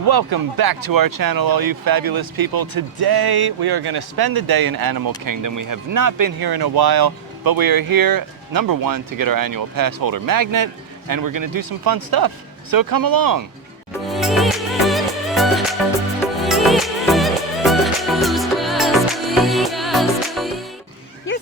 Welcome back to our channel, all you fabulous people. Today, we are gonna spend the day in Animal Kingdom. We have not been here in a while, but we are here, number one, to get our annual pass holder magnet, and we're gonna do some fun stuff. So come along.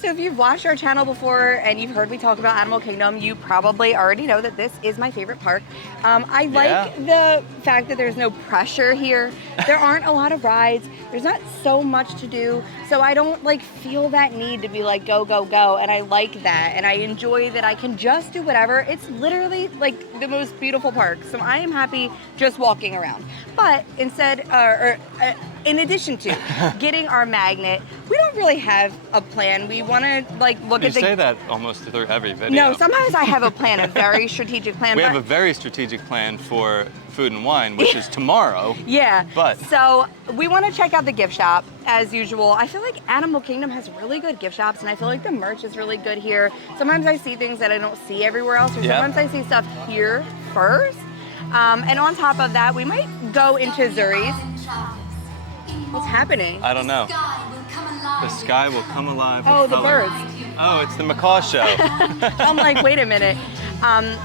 So if you've watched our channel before and you've heard me talk about Animal Kingdom, you probably already know that this is my favorite park. I like the fact that there's no pressure here. There aren't a lot of rides. There's not so much to do. So I don't feel that need to be like, go, go, go. And I like that. And I enjoy that I can just do whatever. It's literally like the most beautiful park. So I am happy just walking around. But instead, in addition to getting our magnet, we don't really have a plan. We want to look at the... You say that almost through every video. No, sometimes I have a plan, a very strategic plan. We have a very strategic plan for Food and Wine, which is tomorrow. Yeah. But so we want to check out the gift shop as usual. I feel like Animal Kingdom has really good gift shops, and I feel like the merch is really good here. Sometimes I see things that I don't see everywhere else, or sometimes I see stuff here first. And on top of that, we might go into Zuri's. What's happening? I don't know. The sky will come alive with Oh, the color. birds. Oh, it's the macaw show. I'm like, wait a minute.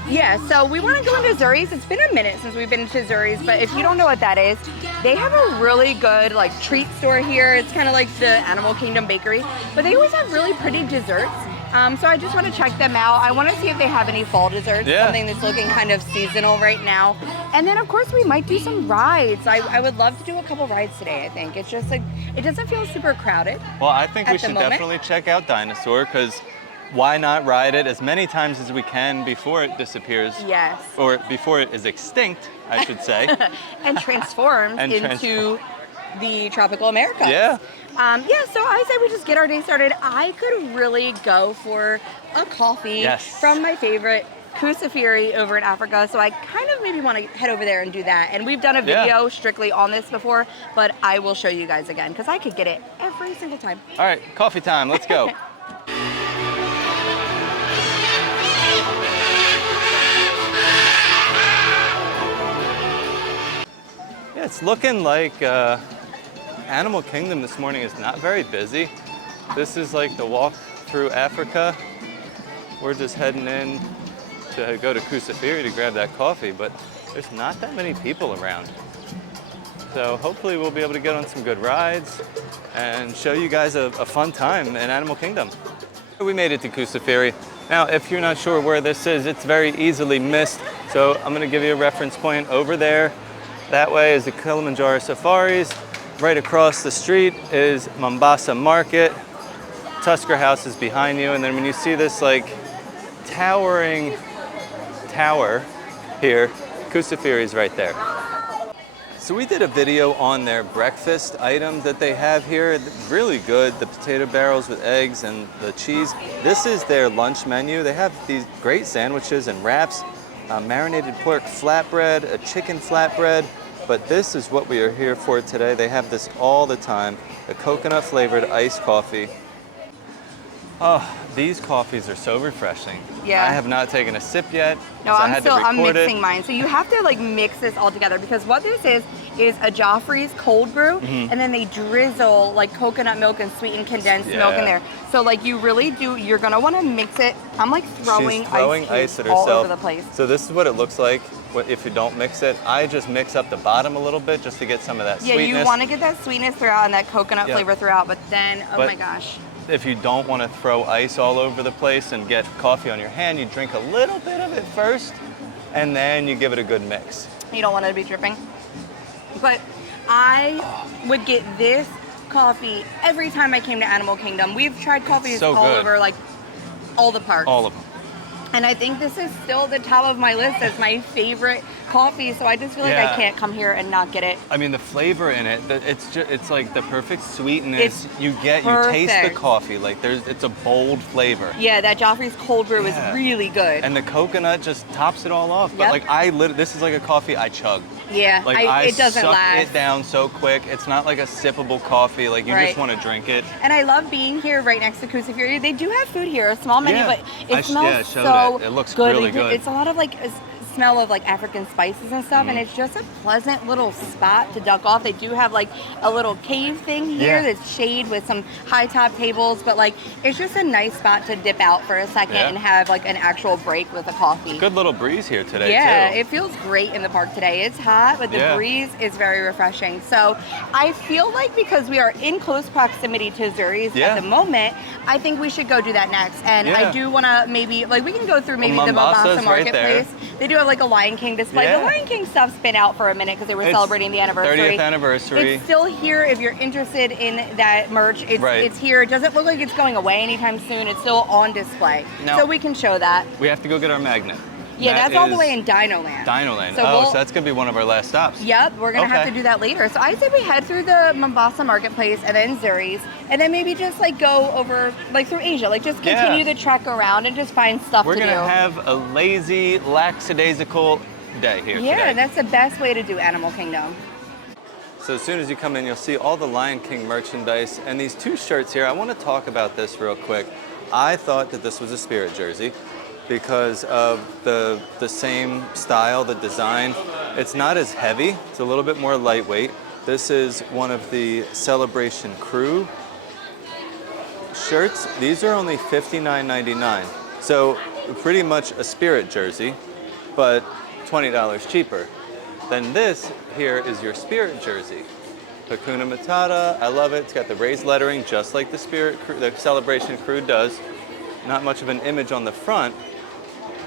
Yeah, so we want to go into Zuri's. It's been a minute since we've been to Zuri's, but if you don't know what that is, they have a really good treat store here. It's kind of like the Animal Kingdom bakery, but they always have really pretty desserts. So I just want to check them out. I want to see if they have any fall desserts, something that's looking kind of seasonal right now. And then of course we might do some rides. I would love to do a couple rides today, I think. It's just it doesn't feel super crowded. Well, I think we should definitely check out Dinosaur, because why not ride it as many times as we can before it disappears? Yes. Or before it is extinct, I should say. And transformed into the tropical America. Yeah. Yeah, so I say we just get our day started. I could really go for a coffee from my favorite Kusafiri over in Africa, so I kind of maybe want to head over there and do that. And we've done a video strictly on this before, but I will show you guys again, because I could get it every single time. All right, coffee time, let's go. Yeah, it's looking like Animal Kingdom this morning is not very busy. This is like the walk through Africa. We're just heading in to go to Kusafiri to grab that coffee, but there's not that many people around. So hopefully we'll be able to get on some good rides and show you guys a fun time in Animal Kingdom. We made it to Kusafiri. Now, if you're not sure where this is, it's very easily missed. So I'm gonna give you a reference point over there. That way is the Kilimanjaro Safaris. Right across the street is Mombasa Market. Tusker House is behind you. And then when you see this towering tower here, Kusafiri is right there. So we did a video on their breakfast items that they have here. Really good, the potato barrels with eggs and the cheese. This is their lunch menu. They have these great sandwiches and wraps, marinated pork flatbread, a chicken flatbread. But this is what we are here for today. They have this all the time, the coconut flavored iced coffee. Oh, these coffees are so refreshing. Yeah. I have not taken a sip yet. No, I'm mixing mine. So you have to mix this all together, because what this is a Joffrey's cold brew, and then they drizzle coconut milk and sweetened condensed milk in there. So you really do, you're gonna wanna mix it. I'm throwing ice at all herself. over the place. So this is what it looks like if you don't mix it. I just mix up the bottom a little bit just to get some of that sweetness. Yeah, you wanna get that sweetness throughout and that coconut flavor throughout, but then, oh my gosh. If you don't want to throw ice all over the place and get coffee on your hand, you drink a little bit of it first, and then you give it a good mix. You don't want it to be dripping. But I would get this coffee every time I came to Animal Kingdom. We've tried coffees all over all the parks. All of them. And I think this is still the top of my list as my favorite coffee, so I just feel like I can't come here and not get it. I mean, the flavor in it, it's like the perfect sweetness you get. Perfect. You taste the coffee, it's a bold flavor. Yeah, that Joffrey's cold brew is really good. And the coconut just tops it all off. But this is like a coffee I chug. Yeah, it doesn't last. I suck it down so quick. It's not like a sippable coffee. You just want to drink it. And I love being here right next to Kusafiri. They do have food here, a small menu, but it smells it looks so really good. good. It's a lot of smell of like African spices and stuff, and it's just a pleasant little spot to duck off. They do have like a little cave thing here that's shade with some high top tables, but like it's just a nice spot to dip out for a second and have like an actual break with a coffee. Good little breeze here today too. Yeah, it feels great in the park today. It's hot, but the breeze is very refreshing. So I feel like because we are in close proximity to Zuri's at the moment, I think we should go do that next. And I do want to maybe, like we can go through maybe the Mombasa Marketplace. They do have like a Lion King display. The Lion King stuff's been out for a minute because they were celebrating the anniversary. 30th anniversary. It's still here if you're interested in that merch. It's here. It doesn't look like it's going away anytime soon. It's still on display. Now, so we can show that. We have to go get our magnet. Yeah, that's all the way in Dino Land. Dino Land. So that's going to be one of our last stops. Yep, we're going to have to do that later. So I say we head through the Mombasa Marketplace and then Zuri's, and then maybe just like go over like through Asia, like just continue the trek around and just find stuff to do. We're going to have a lazy, lackadaisical day here today. That's the best way to do Animal Kingdom. So as soon as you come in, you'll see all the Lion King merchandise and these two shirts here. I want to talk about this real quick. I thought that this was a Spirit jersey, because of the same style, the design. It's not as heavy, it's a little bit more lightweight. This is one of the Celebration Crew shirts. These are only $59.99. So pretty much a Spirit jersey, but $20 cheaper. Then this here is your Spirit jersey. Hakuna Matata, I love it. It's got the raised lettering just like the Celebration Crew does. Not much of an image on the front,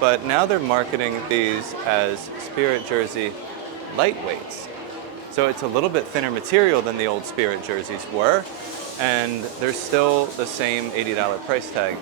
but now they're marketing these as Spirit jersey lightweights. So it's a little bit thinner material than the old Spirit jerseys were, and they're still the same $80 price tag.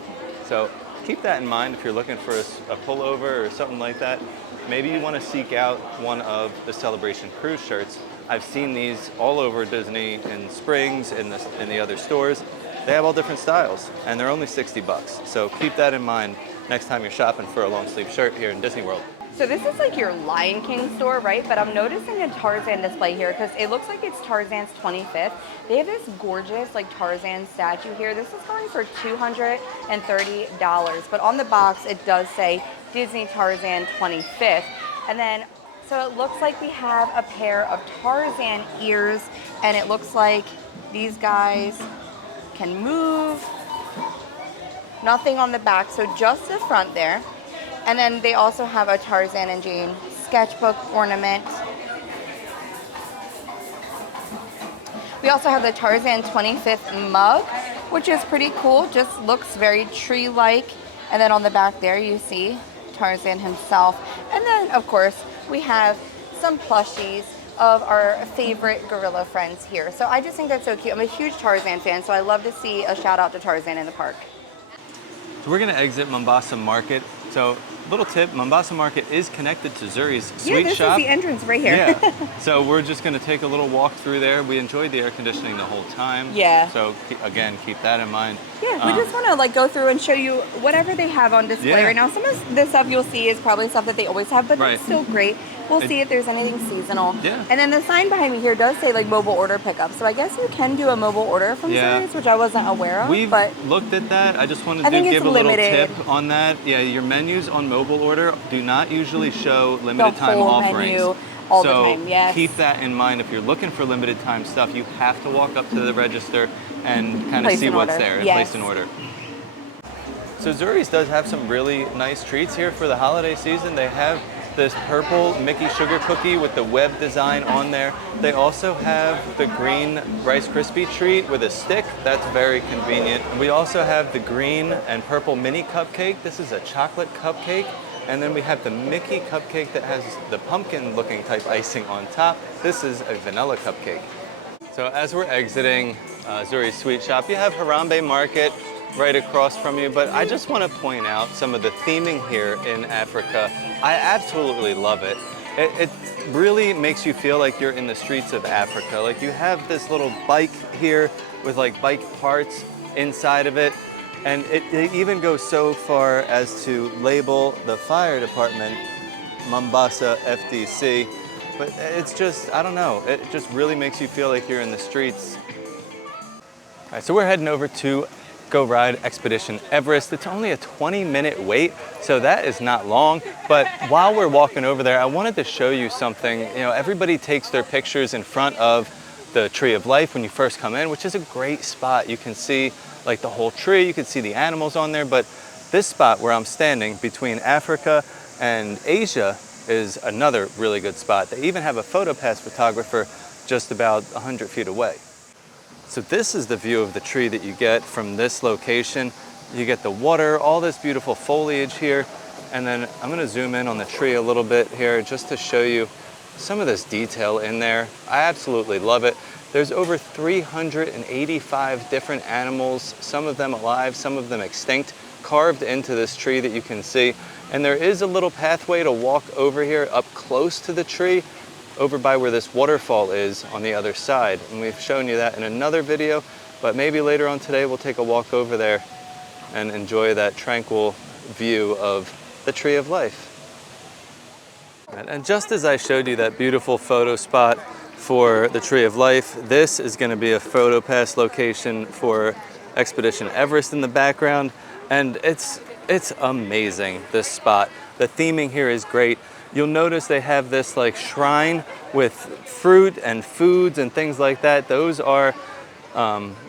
So keep that in mind if you're looking for a pullover or something like that. Maybe you want to seek out one of the Celebration Cruise shirts. I've seen these all over Disney in Springs, in the other stores. They have all different styles, and they're only $60. So keep that in mind next time you're shopping for a long sleeve shirt here in Disney World. So this is like your Lion King store, right? But I'm noticing a Tarzan display here because it looks like it's Tarzan's 25th. They have this gorgeous like Tarzan statue here. This is going for $230. But on the box, it does say Disney Tarzan 25th. And then, so it looks like we have a pair of Tarzan ears, and it looks like these guys can move. Nothing on the back, so just the front there. And then they also have a Tarzan and Jane sketchbook ornament. We also have the Tarzan 25th mug, which is pretty cool. Just looks very tree-like. And then on the back there, you see Tarzan himself. And then, of course, we have some plushies of our favorite gorilla friends here. So I just think that's so cute. I'm a huge Tarzan fan, so I love to see a shout out to Tarzan in the park. So we're going to exit Mombasa Market. So little tip, Mombasa Market is connected to Zuri's Sweet this Shop. Is the entrance right here. Yeah. So we're just going to take a little walk through there. We enjoyed the air conditioning the whole time. Yeah. So again, keep that in mind. Yeah, we just want to like go through and show you whatever they have on display right now. Some of the stuff you'll see is probably stuff that they always have, but it's still great. We'll see if there's anything seasonal. Yeah. And then the sign behind me here does say like mobile order pickup. So I guess you can do a mobile order from Zuri's, which I wasn't aware of. We've looked at that. I just wanted to give a little tip on that. Yeah, your menus on mobile order do not usually show limited time offerings. Menu all the time, yes. Keep that in mind. If you're looking for limited time stuff, you have to walk up to the register and kind of see what's there and place an order. So Zuri's does have some really nice treats here for the holiday season. They have this purple Mickey sugar cookie with the web design on there. They also have the green Rice Krispie treat with a stick. That's very convenient. We also have the green and purple mini cupcake. This is a chocolate cupcake. And then we have the Mickey cupcake that has the pumpkin looking type icing on top. This is a vanilla cupcake. So as we're exiting Zuri's Sweet Shop, you have Harambe Market right across from you, but I just want to point out some of the theming here in Africa. I absolutely love it. It really makes you feel like you're in the streets of Africa. Like you have this little bike here with like bike parts inside of it, and it even goes so far as to label the fire department Mombasa FDC. But it's just, I don't know, it just really makes you feel like you're in the streets. All right, so we're heading over to go ride Expedition Everest. It's only a 20-minute wait, so that is not long. But while we're walking over there, I wanted to show you something. You know, everybody takes their pictures in front of the Tree of Life when you first come in, which is a great spot. You can see like the whole tree, you can see the animals on there, but this spot where I'm standing between Africa and Asia is another really good spot. They even have a PhotoPass photographer just about 100 feet away. So this is the view of the tree that you get from this location. You get the water, all this beautiful foliage here, and then I'm gonna zoom in on the tree a little bit here just to show you some of this detail in there. I absolutely love it. There's over 385 different animals, some of them alive, some of them extinct, carved into this tree that you can see. And there is a little pathway to walk over here up close to the tree, over by where this waterfall is on the other side. And we've shown you that in another video, but maybe later on today we'll take a walk over there and enjoy that tranquil view of the Tree of Life. And just as I showed you that beautiful photo spot for the Tree of Life, this is going to be a PhotoPass location for Expedition Everest in the background. And it's amazing, this spot. The theming here is great. You'll notice they have this like shrine with fruit and foods and things like that. Those are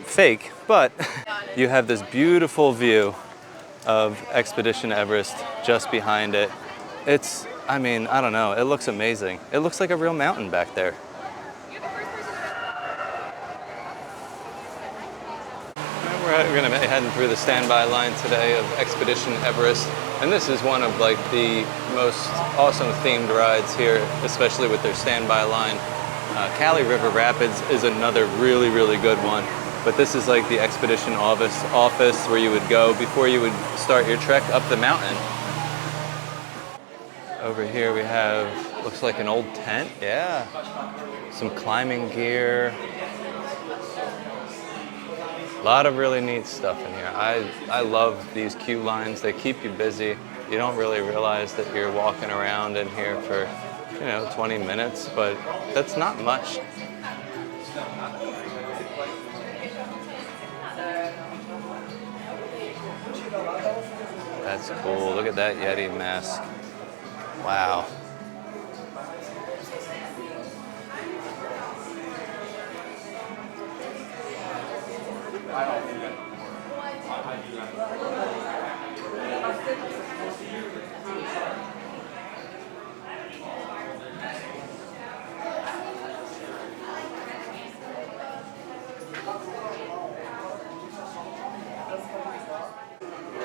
fake, but you have this beautiful view of Expedition Everest just behind it. I mean, I don't know, it looks amazing. It looks like a real mountain back there. We're gonna be heading through the standby line today of Expedition Everest. And this is one of like the most awesome themed rides here, especially with their standby line. Cali River Rapids is another really, really good one. But this is like the Expedition office where you would go before you would start your trek up the mountain. Over here we have, looks like an old tent, yeah. Some climbing gear. A lot of really neat stuff in here. I love these queue lines. They keep you busy. You don't really realize that you're walking around in here for, 20 minutes, but that's not much. That's cool. Look at that Yeti mask. Wow.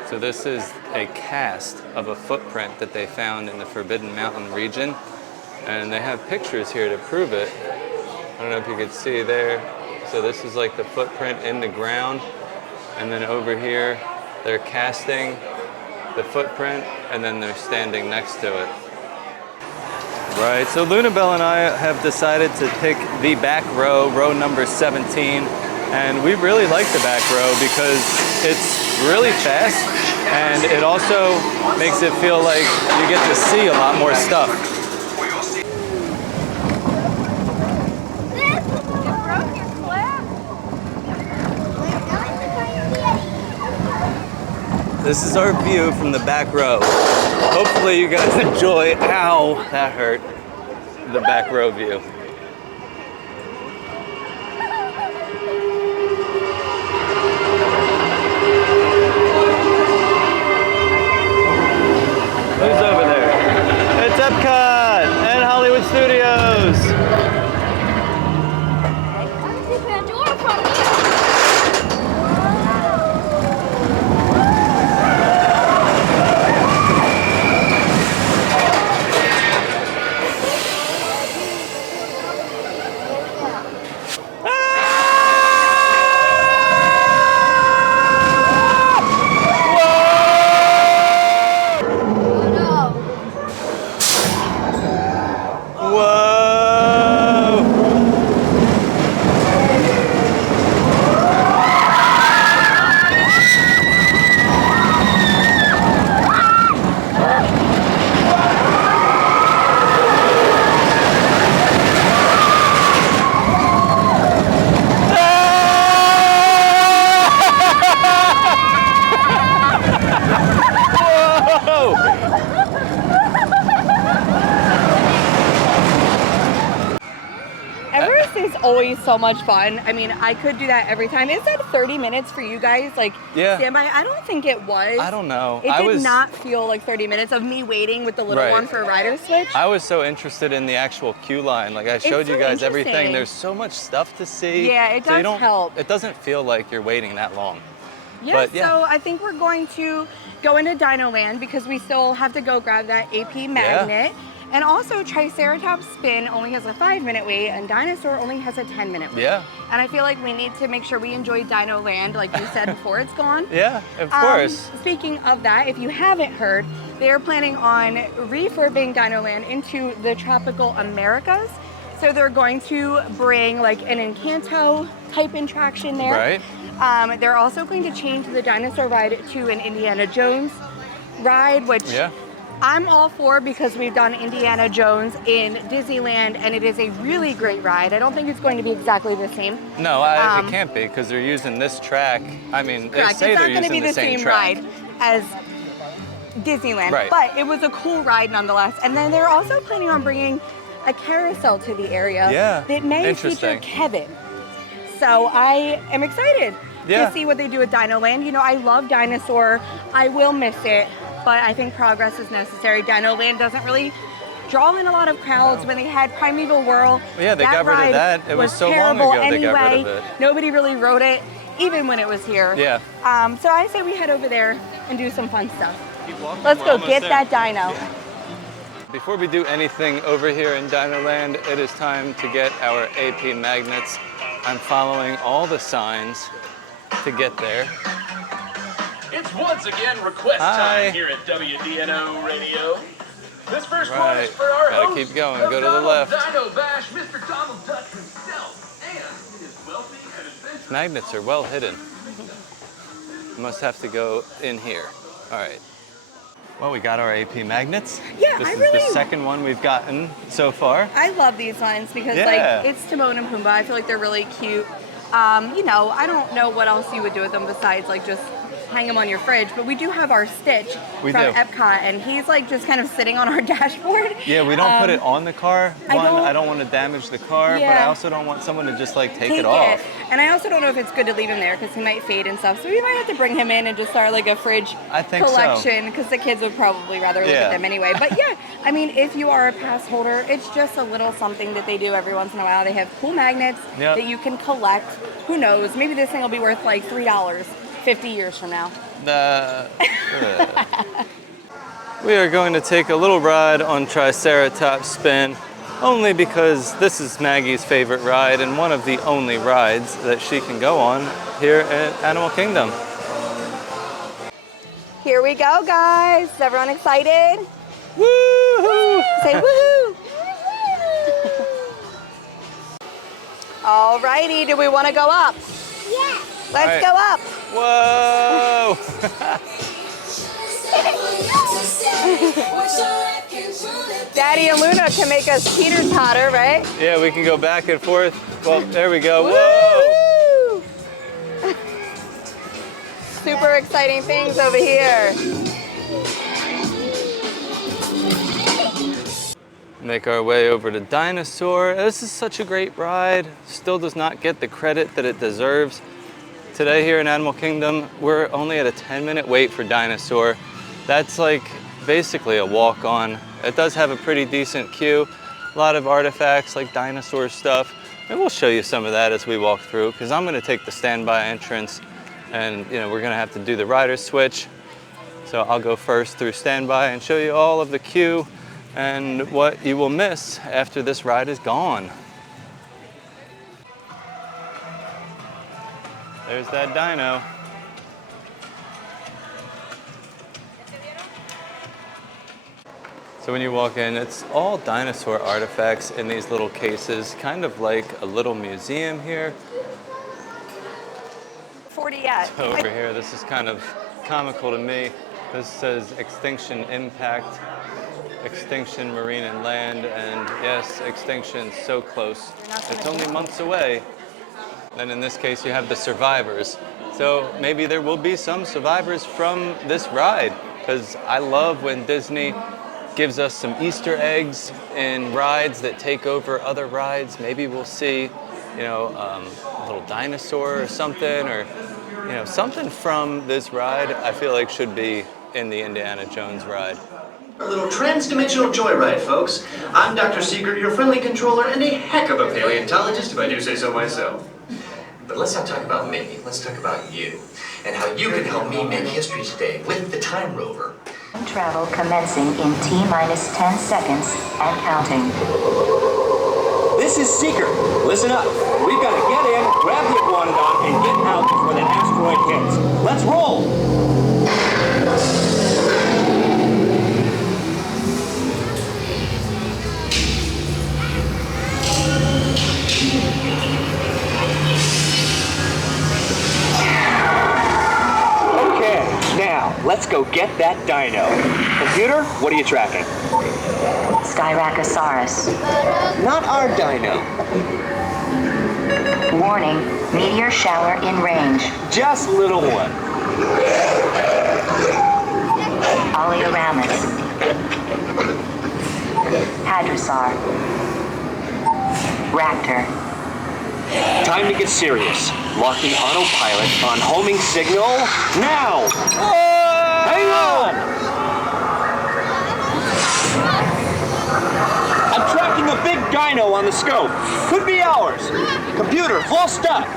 So this is a cast of a footprint that they found in the Forbidden Mountain region, and they have pictures here to prove it. I don't know if you could see there. So this is like the footprint in the ground, and then over here they're casting the footprint and then they're standing next to it. Right, so Lunabelle and I have decided to pick the back row, row number 17, and we really like the back row because it's really fast and it also makes it feel like you get to see a lot more stuff. This is our view from the back row. Hopefully you guys enjoy, ow, that hurt, the back row view. Who's over there? It's Epcot and Hollywood Studios. Everest is always so much fun. I mean, I could do that every time. It said 30 minutes for you guys, like standby. I don't think it was. I don't know. It did not feel like 30 minutes of me waiting with the little one for a rider switch. I was so interested in the actual queue line. Like I showed you guys everything. There's so much stuff to see. Yeah, it does help. It doesn't feel like you're waiting that long. Yeah, so I think we're going to go into Dino Land because we still have to go grab that AP magnet. And also, Triceratops Spin only has a 5-minute wait, and Dinosaur only has a 10-minute wait. Yeah. And I feel like we need to make sure we enjoy Dino Land, like you said, before it's gone. Yeah, of course. Speaking of that, if you haven't heard, they're planning on refurbing Dino Land into the tropical Americas. So they're going to bring like an Encanto type attraction there. Right. They're also going to change the dinosaur ride to an Indiana Jones ride, which I'm all for because we've done Indiana Jones in Disneyland and it is a really great ride. I don't think it's going to be exactly the same. No, it can't be because they're using this track. I mean, they say they're using the same track. Ride as Disneyland, but it was a cool ride nonetheless. And then they're also planning on bringing a carousel to the area that may feature Kevin. So I am excited to see what they do with Dino Land. You know, I love Dinosaur. I will miss it, but I think progress is necessary. Dino Land doesn't really draw in a lot of crowds. When they had Primeval Whirl, they got rid of that. It was so long ago they got rid of it. Nobody really rode it, even when it was here. Yeah. So I say we head over there and do some fun stuff. Let's go get that dino. Before we do anything over here in Dino Land, it is time to get our AP magnets. I'm following all the signs to get there. It's once again request time here at WDNO Radio. This first one is for our Gotta host keep going. of Go to the Donald left. Dino Bash, Mr. Donald Duck himself, and his wealthy and adventurous Magnets are well hidden. Must have to go in here. All right. Well, we got our AP magnets. Yeah, this is the second one we've gotten so far. I love these ones because like it's Timon and Pumbaa. I feel like they're really cute. You know, I don't know what else you would do with them besides like just hang them on your fridge, but we do have our Stitch from Epcot, and he's like just kind of sitting on our dashboard. Yeah, we don't put it on the car. I don't want to damage the car, but I also don't want someone to just like take it off. And I also don't know if it's good to leave him there because he might fade and stuff. So we might have to bring him in and just start like a fridge collection because the kids would probably rather look at them anyway. But yeah, I mean, if you are a pass holder, it's just a little something that they do every once in a while. They have cool magnets that you can collect. Who knows? Maybe this thing will be worth like $3. 50 years from now. We are going to take a little ride on Triceratops Spin, only because this is Maggie's favorite ride and one of the only rides that she can go on here at Animal Kingdom. Here we go, guys. Is everyone excited? Woo-hoo! Say woohoo! Alrighty, do we want to go up? Yes. Let's go up. Whoa! Daddy and Luna can make us teeter-totter, right? Yeah, we can go back and forth. Well, there we go. Whoa! Super exciting things over here. Make our way over to Dinosaur. This is such a great ride. Still does not get the credit that it deserves. Today here in Animal Kingdom, we're only at a 10-minute wait for Dinosaur. That's like basically a walk-on. It does have a pretty decent queue. A lot of artifacts like dinosaur stuff. And we'll show you some of that as we walk through because I'm gonna take the standby entrance and we're gonna have to do the rider switch. So I'll go first through standby and show you all of the queue and what you will miss after this ride is gone. There's that dino. So when you walk in, it's all dinosaur artifacts in these little cases, kind of like a little museum here. 40 yet. Over here, this is kind of comical to me. This says Extinction Impact, Extinction Marine and Land, and yes, extinction so close. It's only months away. And in this case, you have the survivors. So maybe there will be some survivors from this ride, because I love when Disney gives us some Easter eggs in rides that take over other rides. Maybe we'll see, you know, a little dinosaur or something, or, you know, something from this ride I feel like should be in the Indiana Jones ride. A little trans-dimensional joyride, folks. I'm Dr. Secret, your friendly controller, and a heck of a paleontologist, if I do say so myself. But let's not talk about me, let's talk about you, and how you can help me make history today with the Time Rover. Travel commencing in T-minus 10 seconds and counting. This is Secret. Listen up. We've got to get in, grab the iguanodon, and get out before that asteroid hits. Let's roll! Now, let's go get that dino. Computer, what are you tracking? Styracosaurus. Not our dino. Warning, meteor shower in range. Just little one. Oleoramus. Hadrosaur. Raptor. Time to get serious. Locking autopilot on homing signal now! Hang on! I'm tracking a big dino on the scope. Could be ours. Computer, full stop.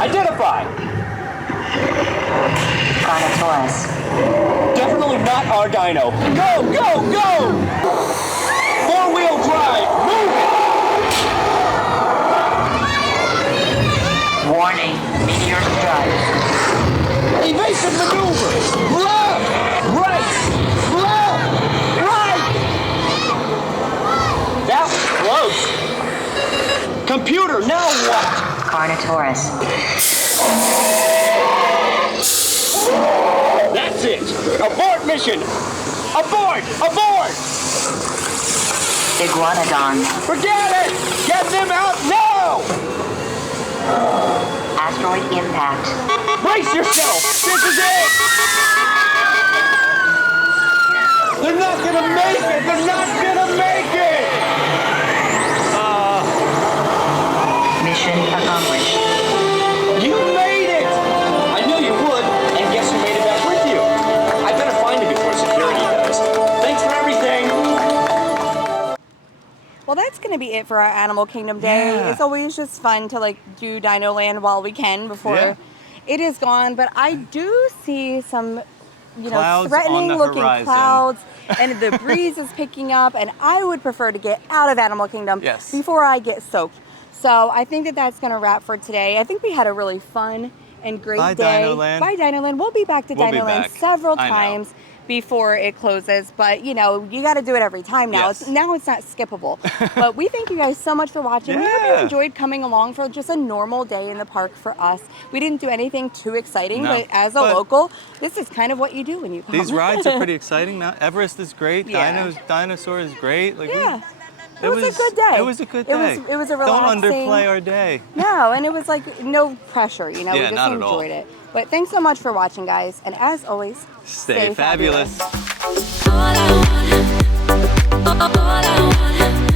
Identify. Carnotaurus. Definitely not our dino. Go, go, go! Four-wheel drive, move it! Warning, meteor strike. Evasive maneuver! Left! Right! Left! Right! That was close! Computer, now what? Carnotaurus. That's it! Abort mission! Abort! Abort! Iguanodon. Forget it! Get them out now! Asteroid impact. Brace yourself! This is it! They're not gonna make it! They're not gonna make it! Mission accomplished. You made it! I knew you would, and guess who made it back with you? I better find it before security does. Thanks for everything! Well, that's going to be it for our Animal Kingdom day. Yeah. It's always just fun to like do Dino Land while we can before it is gone. But I do see some, you know, Clouds threatening on the looking horizon. clouds, and the breeze is picking up. And I would prefer to get out of Animal Kingdom before I get soaked. So I think that that's going to wrap for today. I think we had a really fun and great Bye, day. Dino Land. Bye, Dino Land. We'll be back to We'll be Dino Land back. several I know. times before it closes, but you know, you got to do it every time now. Yes. Now it's not skippable. But we thank you guys so much for watching. We hope you Yeah. enjoyed coming along for just a normal day in the park for us. We didn't do anything too exciting, No. but as a But local, this is kind of what you do when you come. These rides are pretty exciting. Now Everest is great. Yeah. Dinosaur is great. Like Yeah. It was a good day. It was a good day. It was a Don't relaxing. underplay our day. No, and it was like no pressure, you know, we Yeah, just not at all. enjoyed it. But thanks so much for watching, guys. And as always, Stay fabulous. All I want